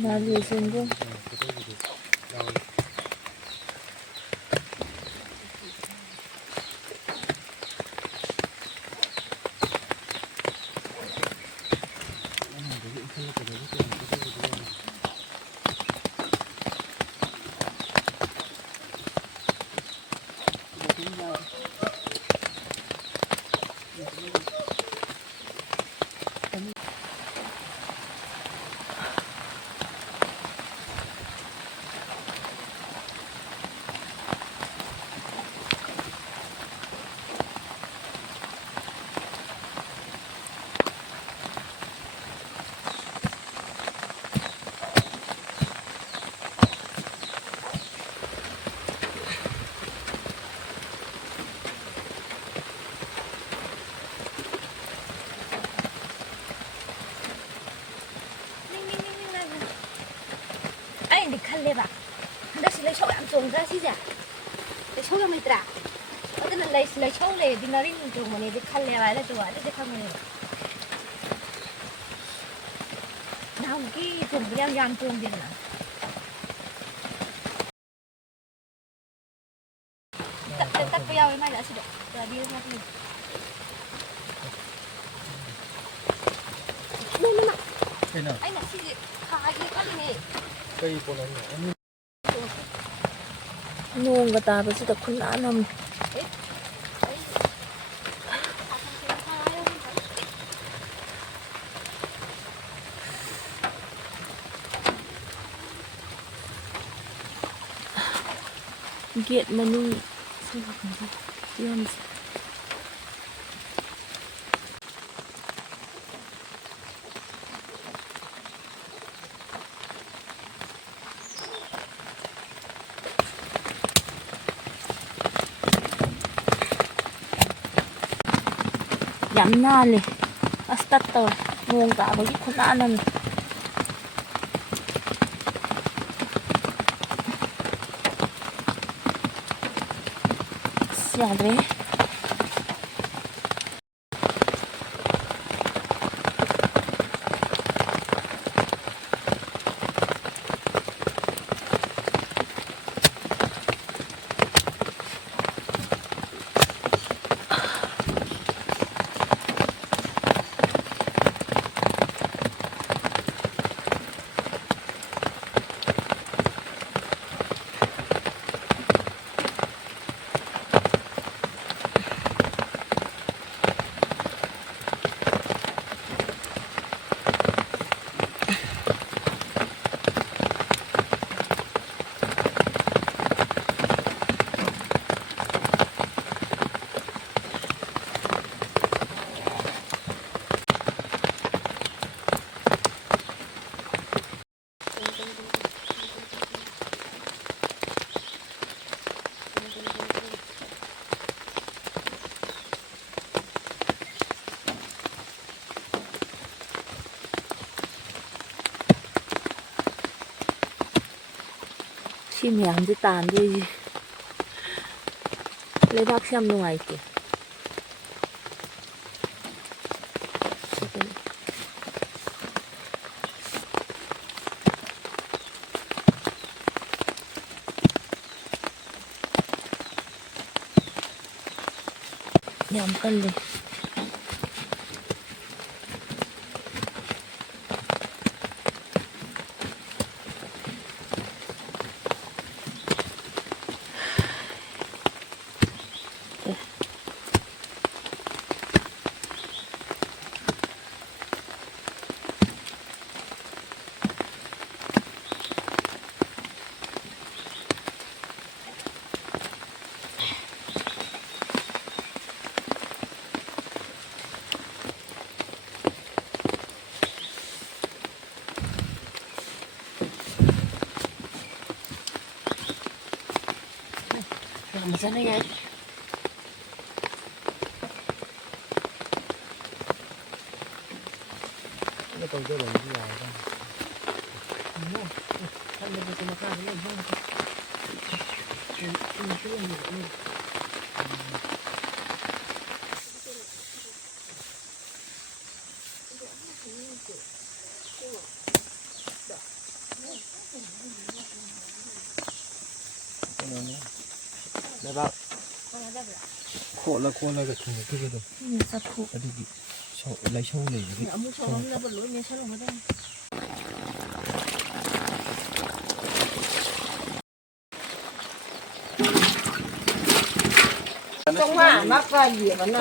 Mali sungguh. Anh đi khăn lên bà. Đây là lấy chậu ăn trồng ra xí giả. Lấy chậu làm gì trả? Ở đây là lấy chậu này đi nói đi trồng mà này đi khăn lên lại là trồng ở đây không này. Nào cái trồng cái ăn trồng gì nào? Tắt bây giờ mai đã xí được. Giờ đi ra đi. Nè. Anh là xí gì? Khai gì cái này? Cây của nó nhỏ. Nung kata apa sih tak kena nam. Get menu. Diam. Dám na le. Astat to. Nung ka ba kena nam. Siadre. Chim yang chỉ tàn đi lấy bác xem ngoài kìa nhầm cân đi Sana yan. ꯇꯧꯖꯔꯝꯕꯁꯨ ꯌꯥꯏꯗ ꯈꯟꯕꯗꯁꯨ ꯃꯈꯥꯗ ꯂꯣꯏ ꯂꯩꯕꯥꯛ ꯈꯣꯠꯂꯒ ꯊꯨꯡꯉꯛꯈꯤꯕꯗꯣ ꯆꯐꯨ ꯑꯗꯨꯒꯤ ꯂꯩꯁꯧ ꯂꯩꯕꯒꯤ ꯑꯃꯨꯛ ꯁꯧꯔꯝꯅꯕ ꯂꯣꯏ ꯃꯦꯠꯁꯜꯂꯝꯒꯗꯕꯅꯤ ꯆꯥꯝꯃꯉꯥ ꯑꯃꯒ ꯌꯦꯡꯕꯅ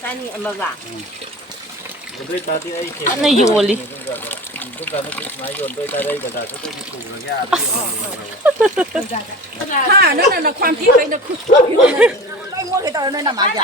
ꯆꯅꯤ ꯑꯃꯒ ꯑꯗꯨ ꯑꯣꯏꯇꯥꯔꯗꯤ ꯑꯩ ꯀꯟꯅ ꯌꯣꯜꯂꯤ ꯗꯨꯀꯥꯟꯗ ꯁꯨꯃꯥꯏꯅ ꯌꯣꯟꯕ ꯑꯣꯏꯇꯥꯔꯗꯤ ꯑꯩ ꯕꯖꯥꯔ ꯆꯠꯇꯣꯏꯗꯤ ꯄꯨꯔꯒꯦ ꯅꯪꯅ ꯈ꯭ꯋꯥꯡ ꯊꯤꯕꯩꯅ ꯈꯨꯠꯊꯣꯛꯈꯤꯕꯅ ꯂꯣꯏ ꯃꯣꯠꯂꯦ ꯇꯧꯔ ꯅꯣꯏ ꯅꯃꯥꯖꯦ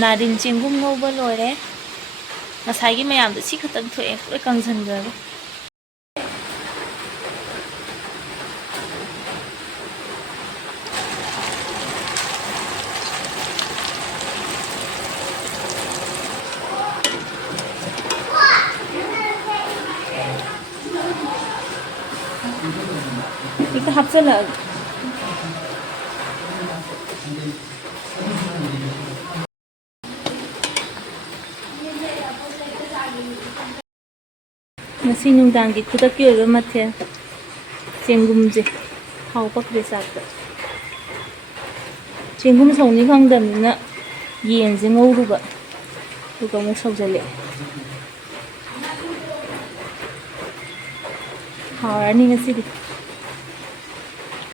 ꯅꯥꯔꯤꯟ ꯆꯦꯡꯒꯨꯝ ꯉꯧꯕ ꯂꯣꯏꯔꯦ ꯉꯁꯥꯏꯒꯤ ꯃꯌꯥꯝꯗꯣ ꯁꯤ ꯈꯛꯇꯪ ꯊꯣꯛꯑꯦ ꯂꯣꯏ ꯀꯪꯁꯟꯈ꯭ꯔꯒ 이거 합쳐놔 ꯉꯁꯤ ꯅꯨꯡꯗꯥꯡꯒꯤ ꯈꯨꯗꯛꯀꯤ ꯑꯣꯏꯕ ꯃꯊꯦꯜ ꯆꯦꯡꯒꯨꯝꯁꯦ ꯊꯥꯎ ꯄꯛꯈ꯭ꯔꯦ ꯆꯥꯛꯇ ꯆꯦꯡꯒꯨꯝ ꯁꯧꯅꯤ ꯈꯪꯗꯕꯅꯤꯅ ꯌꯦꯟꯁꯦ ꯉꯧꯔꯨꯕ ꯑꯗꯨꯒ ꯑꯃꯨꯛ ꯁꯧꯖꯜꯂꯛꯑꯦ ꯍꯥꯎꯔꯅꯤ ꯉꯁꯤꯗꯤ